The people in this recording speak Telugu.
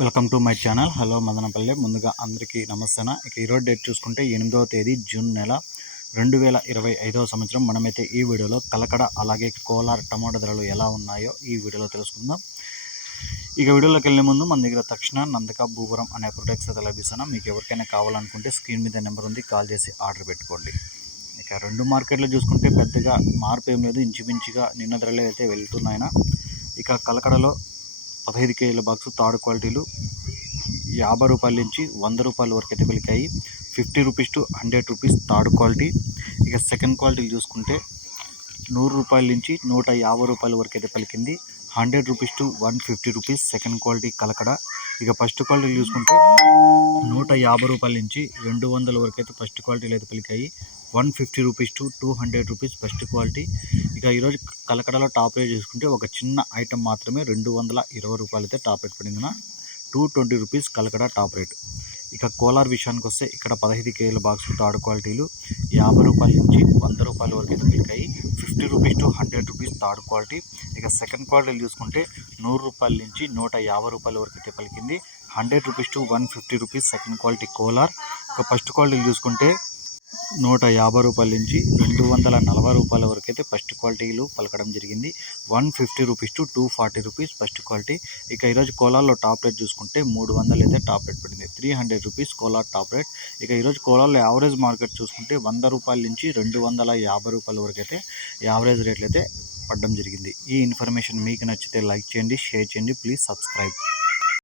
Welcome to my channel. Hello Madanapalle. ముందుగా అందరికీ నమస్తేనా? ఇక ఈరోజు డేట్ చూసుకుంటే ఎనిమిదవ తేదీ జూన్ నెల రెండు వేల ఇరవై ఐదవ సంవత్సరం. మనమైతే ఈ వీడియోలో కలకడ అలాగే కోలార్ టమాటా ధరలు ఎలా ఉన్నాయో ఈ వీడియోలో తెలుసుకుందాం. ఇక వీడియోలోకి వెళ్ళే ముందు మన దగ్గర తక్షణ నందక భూపురం అనే ప్రొడక్ట్స్ అయితే లభిస్తున్నా. మీకు ఎవరికైనా కావాలనుకుంటే స్క్రీన్ మీద నెంబర్ ఉంది కాల్ చేసి ఆర్డర్ పెట్టుకోండి. ఇక రెండు మార్కెట్లో చూసుకుంటే పెద్దగా మార్పు ఏం లేదు. ఇంచుమించుగా నిన్న ధరలే అయితే వెళ్తున్నాయినా ఇక కలకడలో పదహైదు కేజీల బాక్స్ థర్డ్ క్వాలిటీలు యాభై రూపాయల నుంచి వంద రూపాయల వరకు అయితే పలికాయి. Fifty rupees to hundred rupees third quality. ఇక సెకండ్ క్వాలిటీలు చూసుకుంటే నూరు రూపాయల నుంచి నూట యాభై రూపాయల వరకు అయితే పలికింది. Hundred rupees to one fifty rupees second quality Kalakada. ఇక ఫస్ట్ క్వాలిటీ చూసుకుంటే నూట యాభై రూపాయల నుంచి రెండు వందల వరకు అయితే ఫస్ట్ క్వాలిటీలు అయితే పలికాయి. One fifty rupees to two hundred rupees first quality ఇక ఈరోజు కలకడలో టాప్ రేట్ చూసుకుంటే ఒక చిన్న ఐటమ్ మాత్రమే రెండు వందల ఇరవై రూపాయలు అయితే టాప్ రేట్ పడింది two twenty rupees Kalakada top rate. ఇక కోలార్ విషయానికి వస్తే ఇక్కడ పదహైదు కేజీల బాక్సులు థర్డ్ క్వాలిటీలు యాభై రూపాయల నుంచి వంద రూపాయల వరకు అయితే పలికాయి. Fifty rupees to hundred rupees third quality. ఇక సెకండ్ క్వాలిటీలు చూసుకుంటే నూరు రూపాయల నుంచి నూట యాభై రూపాయల వరకు అయితే పలికింది. Hundred rupees to one fifty rupees second quality Kolar. ఇక ఫస్ట్ క్వాలిటీలు చూసుకుంటే నూట యాభై రూపాయల నుంచి రెండు వందల నలభై రూపాయల వరకు అయితే ఫస్ట్ క్వాలిటీలు పలకడం జరిగింది. One fifty rupees to two forty rupees first quality. ఇక ఈరోజు కోలాల్లో టాప్ రేట్ చూసుకుంటే మూడు వందలు అయితే టాప్ రేట్ పడింది. Three hundred rupees Kolar top rate. ఇక ఈరోజు కోలాల్లో యావరేజ్ మార్కెట్ చూసుకుంటే వంద రూపాయల నుంచి రెండు వందల యాభై రూపాయల వరకు అయితే యావరేజ్ రేట్లు అయితే పడడం జరిగింది. ఈ ఇన్ఫర్మేషన్ మీకు నచ్చితే లైక్ చేయండి షేర్ చేయండి ప్లీజ్ సబ్స్క్రైబ్.